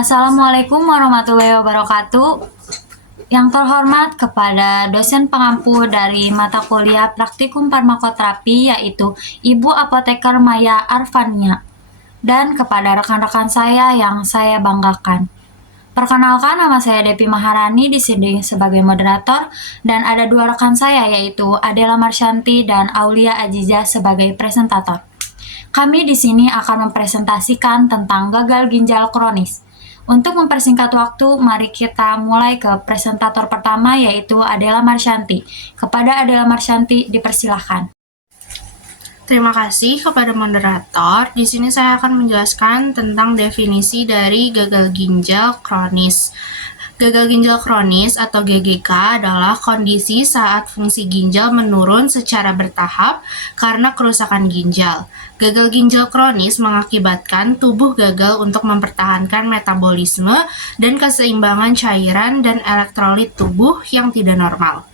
Assalamualaikum warahmatullahi wabarakatuh. Yang terhormat kepada dosen pengampu dari mata kuliah Praktikum Farmakoterapi yaitu Ibu Apoteker Maya Arfania, dan kepada rekan-rekan saya yang saya banggakan. Perkenalkan, nama saya Depi Maharani di sini sebagai moderator, dan ada dua rekan saya yaitu Adela Marsyanti dan Aulia Aziza sebagai presentator. Kami di sini akan mempresentasikan tentang gagal ginjal kronis. Untuk mempersingkat waktu, mari kita mulai ke presentator pertama yaitu Adela Marsyanti. Kepada Adela Marsyanti dipersilahkan. Terima kasih kepada moderator. Di sini saya akan menjelaskan tentang definisi dari gagal ginjal kronis. Gagal ginjal kronis atau GGK adalah kondisi saat fungsi ginjal menurun secara bertahap karena kerusakan ginjal. Gagal ginjal kronis mengakibatkan tubuh gagal untuk mempertahankan metabolisme dan keseimbangan cairan dan elektrolit tubuh yang tidak normal.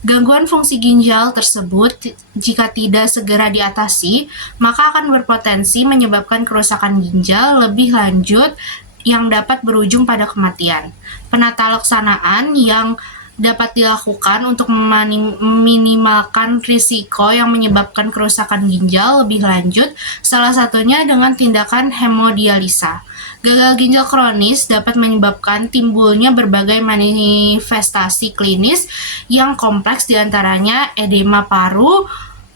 Gangguan fungsi ginjal tersebut, jika tidak segera diatasi, maka akan berpotensi menyebabkan kerusakan ginjal lebih lanjut yang dapat berujung pada kematian. Penata laksanaan yang dapat dilakukan untuk meminimalkan risiko yang menyebabkan kerusakan ginjal lebih lanjut, salah satunya dengan tindakan hemodialisa. Gagal ginjal kronis dapat menyebabkan timbulnya berbagai manifestasi klinis yang kompleks, diantaranya edema paru,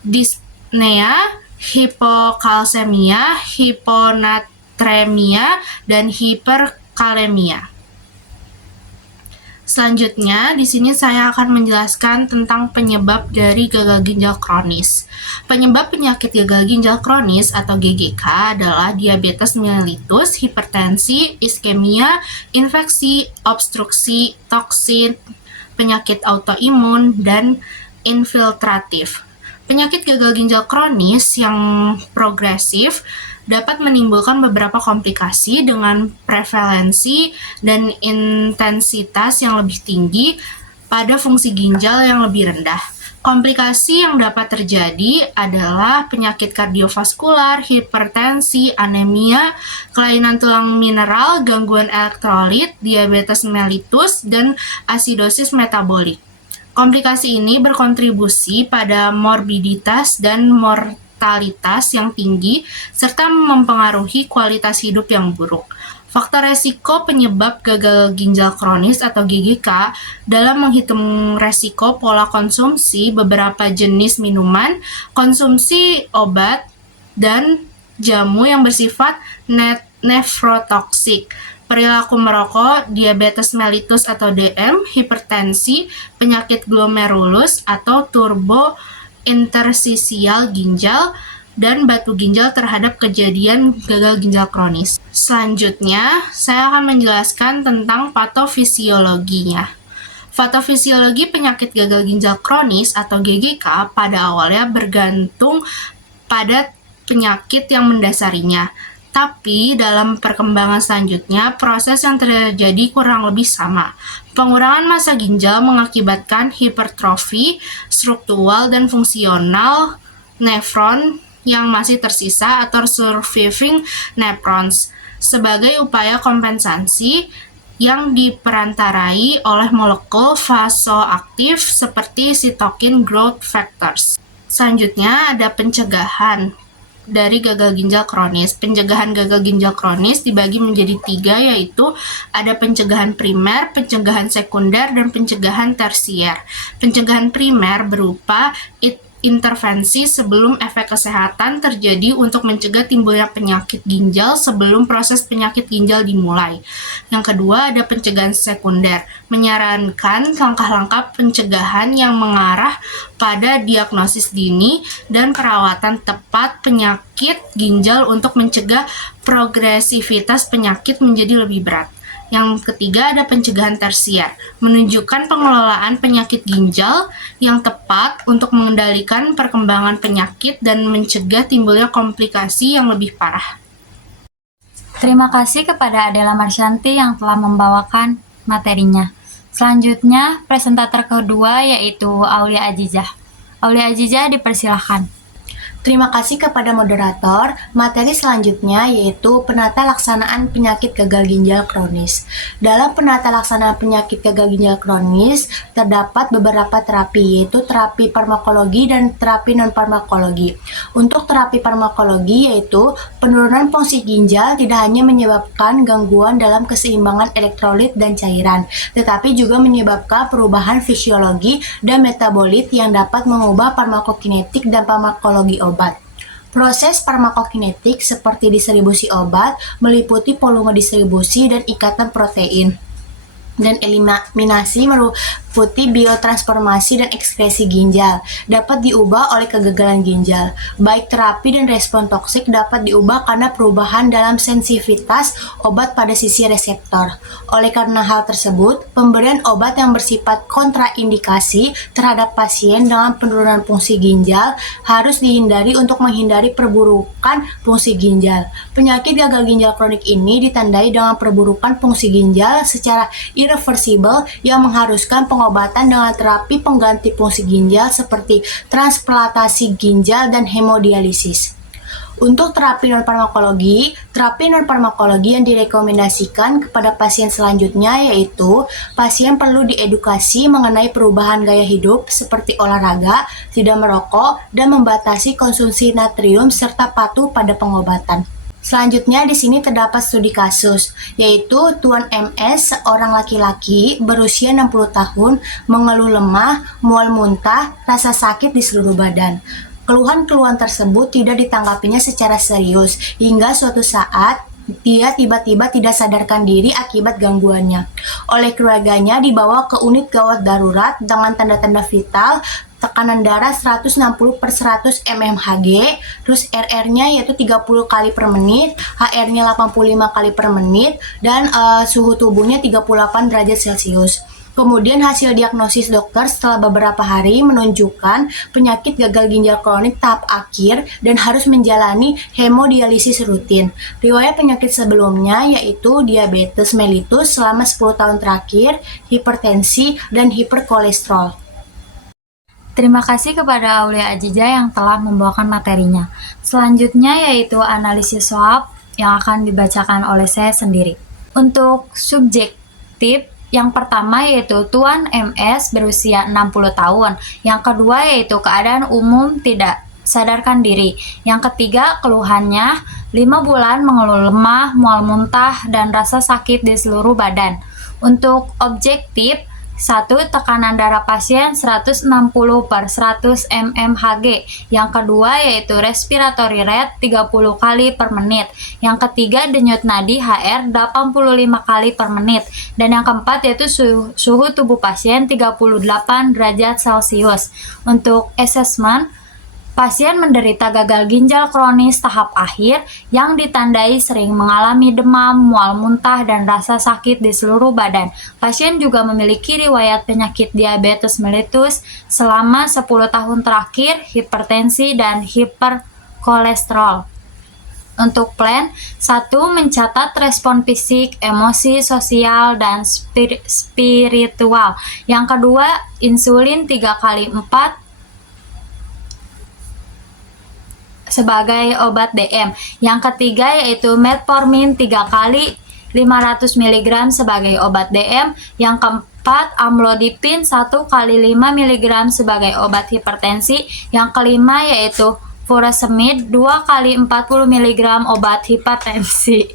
dyspnea, hipokalsemia, hiponatremia, dan hiperkalemia. Selanjutnya, di sini saya akan menjelaskan tentang penyebab dari gagal ginjal kronis. Penyebab penyakit gagal ginjal kronis atau GGK adalah diabetes mellitus, hipertensi, iskemia, infeksi, obstruksi, toksin, penyakit autoimun, dan infiltratif. Penyakit gagal ginjal kronis yang progresif dapat menimbulkan beberapa komplikasi dengan prevalensi dan intensitas yang lebih tinggi pada fungsi ginjal yang lebih rendah. Komplikasi yang dapat terjadi adalah penyakit kardiovaskular, hipertensi, anemia, kelainan tulang mineral, gangguan elektrolit, diabetes mellitus, dan asidosis metabolik. Komplikasi ini berkontribusi pada morbiditas dan mortalitas yang tinggi, serta mempengaruhi kualitas hidup yang buruk. Faktor resiko penyebab gagal ginjal kronis atau GGK dalam menghitung resiko pola konsumsi beberapa jenis minuman, konsumsi obat, dan jamu yang bersifat nefrotoksik, perilaku merokok, diabetes mellitus atau DM, hipertensi, penyakit glomerulus atau turbo interstisial ginjal, dan batu ginjal terhadap kejadian gagal ginjal kronis. Selanjutnya, saya akan menjelaskan tentang patofisiologinya. Patofisiologi penyakit gagal ginjal kronis atau GGK pada awalnya bergantung pada penyakit yang mendasarinya. Tapi dalam perkembangan selanjutnya, proses yang terjadi kurang lebih sama. Pengurangan massa ginjal mengakibatkan hipertrofi struktural dan fungsional nefron yang masih tersisa atau surviving nephrons sebagai upaya kompensasi yang diperantarai oleh molekul vasoaktif seperti sitokin growth factors. Selanjutnya ada pencegahan dari gagal ginjal kronis. Pencegahan gagal ginjal kronis dibagi menjadi 3, yaitu ada pencegahan primer, pencegahan sekunder, dan pencegahan tersier. Pencegahan primer berupa intervensi sebelum efek kesehatan terjadi untuk mencegah timbulnya penyakit ginjal sebelum proses penyakit ginjal dimulai. Yang kedua ada pencegahan sekunder, menyarankan langkah-langkah pencegahan yang mengarah pada diagnosis dini dan perawatan tepat penyakit ginjal untuk mencegah progresivitas penyakit menjadi lebih berat. Yang ketiga ada pencegahan tersier, menunjukkan pengelolaan penyakit ginjal yang tepat untuk mengendalikan perkembangan penyakit dan mencegah timbulnya komplikasi yang lebih parah. Terima kasih kepada Adela Marsyanti yang telah membawakan materinya. Selanjutnya, presentator kedua yaitu Aulia Aziza. Aulia Aziza dipersilahkan. Terima kasih kepada moderator. Materi selanjutnya yaitu penata laksanaan penyakit gagal ginjal kronis. Dalam penata laksanaan penyakit gagal ginjal kronis, terdapat beberapa terapi, yaitu terapi farmakologi dan terapi non-farmakologi. Untuk terapi farmakologi yaitu penurunan fungsi ginjal tidak hanya menyebabkan gangguan dalam keseimbangan elektrolit dan cairan, tetapi juga menyebabkan perubahan fisiologi dan metabolit yang dapat mengubah farmakokinetik dan farmakologi obat. Proses farmakokinetik seperti distribusi obat meliputi volume distribusi dan ikatan protein, dan eliminasi meliputi biotransformasi dan ekskresi ginjal, dapat diubah oleh kegagalan ginjal. Baik terapi dan respon toksik dapat diubah karena perubahan dalam sensitivitas obat pada sisi reseptor. Oleh karena hal tersebut, pemberian obat yang bersifat kontraindikasi terhadap pasien dengan penurunan fungsi ginjal harus dihindari untuk menghindari perburukan fungsi ginjal. Penyakit gagal ginjal kronik ini ditandai dengan perburukan fungsi ginjal secara irreversibel yang mengharuskan pengobatan dengan terapi pengganti fungsi ginjal seperti transplantasi ginjal dan hemodialisis. Untuk terapi non-farmakologi yang direkomendasikan kepada pasien selanjutnya yaitu pasien perlu diedukasi mengenai perubahan gaya hidup seperti olahraga, tidak merokok, dan membatasi konsumsi natrium serta patuh pada pengobatan. Selanjutnya di sini terdapat studi kasus, yaitu Tuan MS, seorang laki-laki berusia 60 tahun, mengeluh lemah, mual muntah, rasa sakit di seluruh badan. Keluhan-keluhan tersebut tidak ditanggapinya secara serius, hingga suatu saat dia tiba-tiba tidak sadarkan diri akibat gangguannya. Oleh keluarganya dibawa ke unit gawat darurat dengan tanda-tanda vital, tekanan darah 160/100 mmHg, terus RR-nya yaitu 30 kali per menit, HR-nya 85 kali per menit, dan suhu tubuhnya 38 derajat Celcius. Kemudian hasil diagnosis dokter setelah beberapa hari menunjukkan penyakit gagal ginjal kronik tahap akhir dan harus menjalani hemodialisis rutin. Riwayat penyakit sebelumnya yaitu diabetes mellitus selama 10 tahun terakhir, hipertensi, dan hiperkolesterol. Terima kasih kepada Aulia Ajiza yang telah membawakan materinya. Selanjutnya yaitu analisis swab yang akan dibacakan oleh saya sendiri. Untuk subjektif, yang pertama yaitu Tuan MS berusia 60 tahun. Yang kedua yaitu keadaan umum tidak sadarkan diri. Yang ketiga keluhannya 5 bulan mengeluh lemah, mual muntah, dan rasa sakit di seluruh badan. Untuk objektif, 1. Tekanan darah pasien 160/100 mmHg. Yang kedua yaitu respiratory rate 30 kali per menit. Yang ketiga denyut nadi HR 85 kali per menit. Dan yang keempat yaitu suhu tubuh pasien 38 derajat Celcius. Untuk assessment, pasien menderita gagal ginjal kronis tahap akhir yang ditandai sering mengalami demam, mual muntah, dan rasa sakit di seluruh badan. Pasien juga memiliki riwayat penyakit diabetes mellitus selama 10 tahun terakhir, hipertensi, dan hiperkolesterol. Untuk plan, 1. Mencatat respon fisik, emosi, sosial, dan spiritual. Yang kedua, insulin 3x4 sebagai obat DM. Yang ketiga yaitu metformin 3 kali 500 mg sebagai obat DM. Yang keempat amlodipin 1 kali 5 mg sebagai obat hipertensi. Yang kelima yaitu furosemid 2 kali 40 mg obat hipertensi.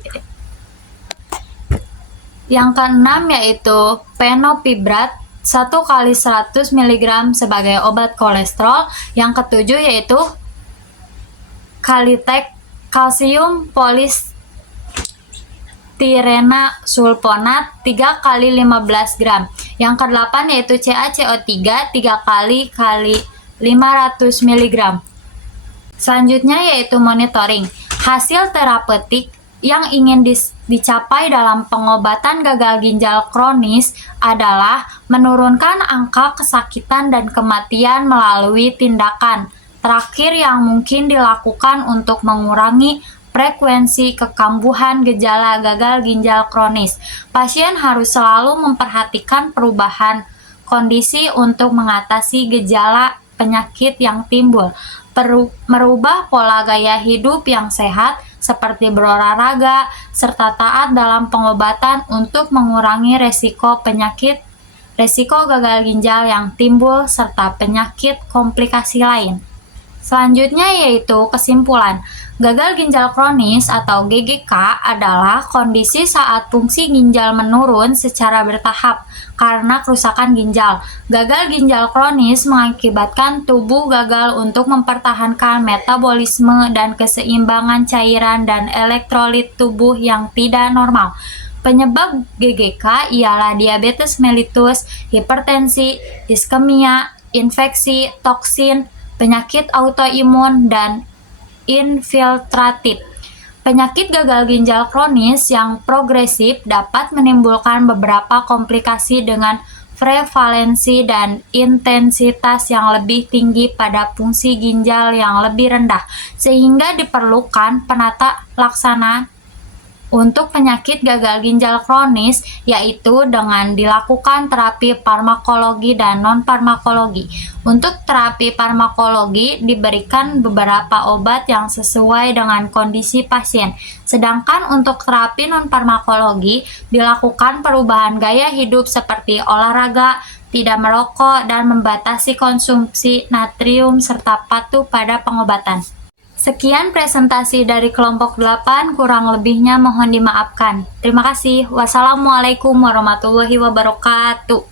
Yang keenam yaitu fenopibrat 1 kali 100 mg sebagai obat kolesterol. Yang ketujuh yaitu Kalitek kalsium polistirena sulfonat 3 kali 15 gram. Yang kedelapan yaitu CaCO3 3 kali 500 mg. Selanjutnya yaitu monitoring. Hasil terapeutik yang ingin dicapai dalam pengobatan gagal ginjal kronis adalah menurunkan angka kesakitan dan kematian melalui tindakan terakhir yang mungkin dilakukan untuk mengurangi frekuensi kekambuhan gejala gagal ginjal kronis. Pasien harus selalu memperhatikan perubahan kondisi untuk mengatasi gejala penyakit yang timbul. merubah pola gaya hidup yang sehat seperti berolahraga, serta taat dalam pengobatan untuk mengurangi resiko gagal ginjal yang timbul serta penyakit komplikasi lain. Selanjutnya yaitu kesimpulan. Gagal ginjal kronis atau GGK adalah kondisi saat fungsi ginjal menurun secara bertahap karena kerusakan ginjal. Gagal ginjal kronis mengakibatkan tubuh gagal untuk mempertahankan metabolisme dan keseimbangan cairan dan elektrolit tubuh yang tidak normal. Penyebab GGK ialah diabetes mellitus, hipertensi, iskemia, infeksi, toksin, penyakit autoimun, dan infiltratif. Penyakit gagal ginjal kronis yang progresif dapat menimbulkan beberapa komplikasi dengan prevalensi dan intensitas yang lebih tinggi pada fungsi ginjal yang lebih rendah, sehingga diperlukan penata laksana untuk penyakit gagal ginjal kronis, yaitu dengan dilakukan terapi farmakologi dan non-farmakologi. Untuk terapi farmakologi diberikan beberapa obat yang sesuai dengan kondisi pasien. Sedangkan untuk terapi non-farmakologi dilakukan perubahan gaya hidup seperti olahraga, tidak merokok, dan membatasi konsumsi natrium serta patuh pada pengobatan. Sekian presentasi dari kelompok 8, kurang lebihnya mohon dimaafkan. Terima kasih. Wassalamualaikum warahmatullahi wabarakatuh.